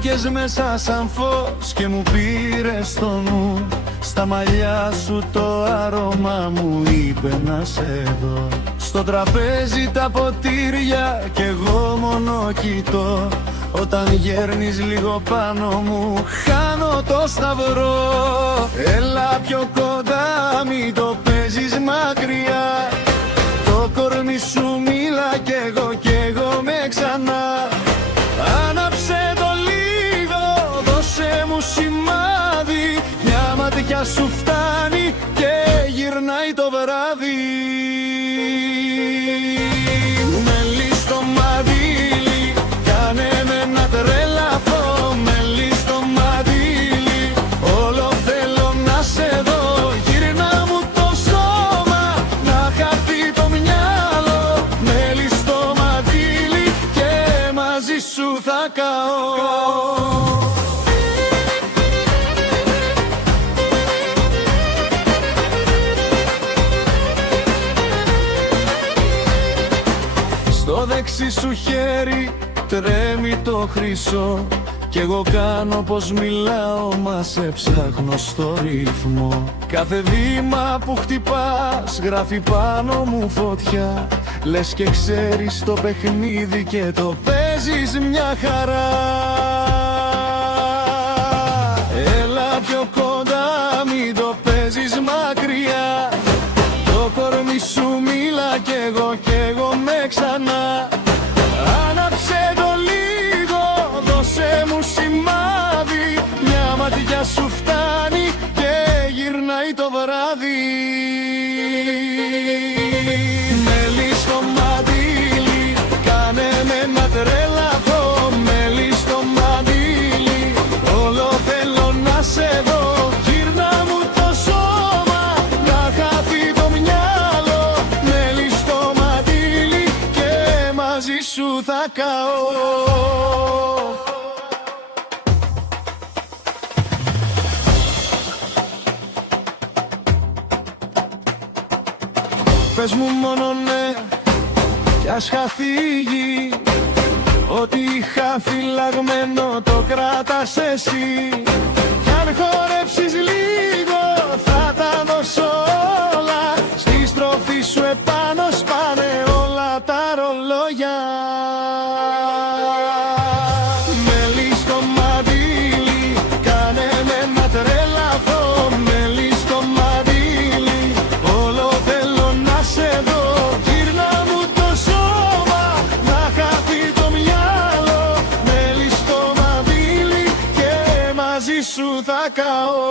Μπήκες μέσα σαν φως και μου πήρες το νου. Στα μαλλιά σου το άρωμα μου είπε να σε δω. Στο τραπέζι τα ποτήρια κι εγώ μόνο κοιτώ. Όταν γέρνεις λίγο πάνω μου χάνω το σταυρό. Έλα πιο κοντά, μην το παίζεις μακριά. Το κορμί σου μίλα κι εγώ με ξανά. Άναψε το λίγο, δώσε μου σημάδι. Μια ματιά σου φτάνει και γυρνάει το βράδυ. Μέλι στο μαντίλι, κάνε με να τρελαθώ. Μέλι στο μαντίλι, όλο θέλω να σε δω. Γύρνα μου το σώμα, να χαθεί το μυαλό. Μέλι στο μαντίλι και μαζί σου θα καώ. Στο δεξί σου χέρι τρέμει το χρυσό. Κι εγώ κάνω πως μιλάω, μα σε ψάχνω στο ρυθμό. Κάθε βήμα που χτυπάς γράφει πάνω μου φωτιά. Λες και ξέρεις το παιχνίδι και το παίζεις μια χαρά. Έλα πιο κοντά, μην το παίζεις μακριά. Το κορμί σου μίλα κι εγώ με ξανά. Άναψε το λίγο, δώσε μου σημάδι. Μια ματιά σου φτάνει και γυρνάει το βράδυ. Μέλι στο μαντίλι, κάνε με να τρελαθώ. Μέλι στο μαντίλι, όλο θέλω να σε δω. Γύρνα μου το σώμα, να χαθεί το μυαλό. Μέλι στο μαντίλι και μαζί σου θα καώ. Πες μου μόνο ναι, κι ας χαθεί η γη. Ό,τι είχα φυλαγμένο το κράτας εσύ. Κι αν χορέψεις λίγο θα τα δώσω όλα. Στη στροφή σου επάνω σπάνε όλα τα ρολόγια. Μέλι στο μαντίλι, κάνε με να τρελαθώ. Μέλι στο μαντίλι, όλο θέλω να σε δω. Γύρνα μου το σώμα, να χαθεί το μυαλό. Μέλι στο μαντίλι και μαζί σου θα καώ.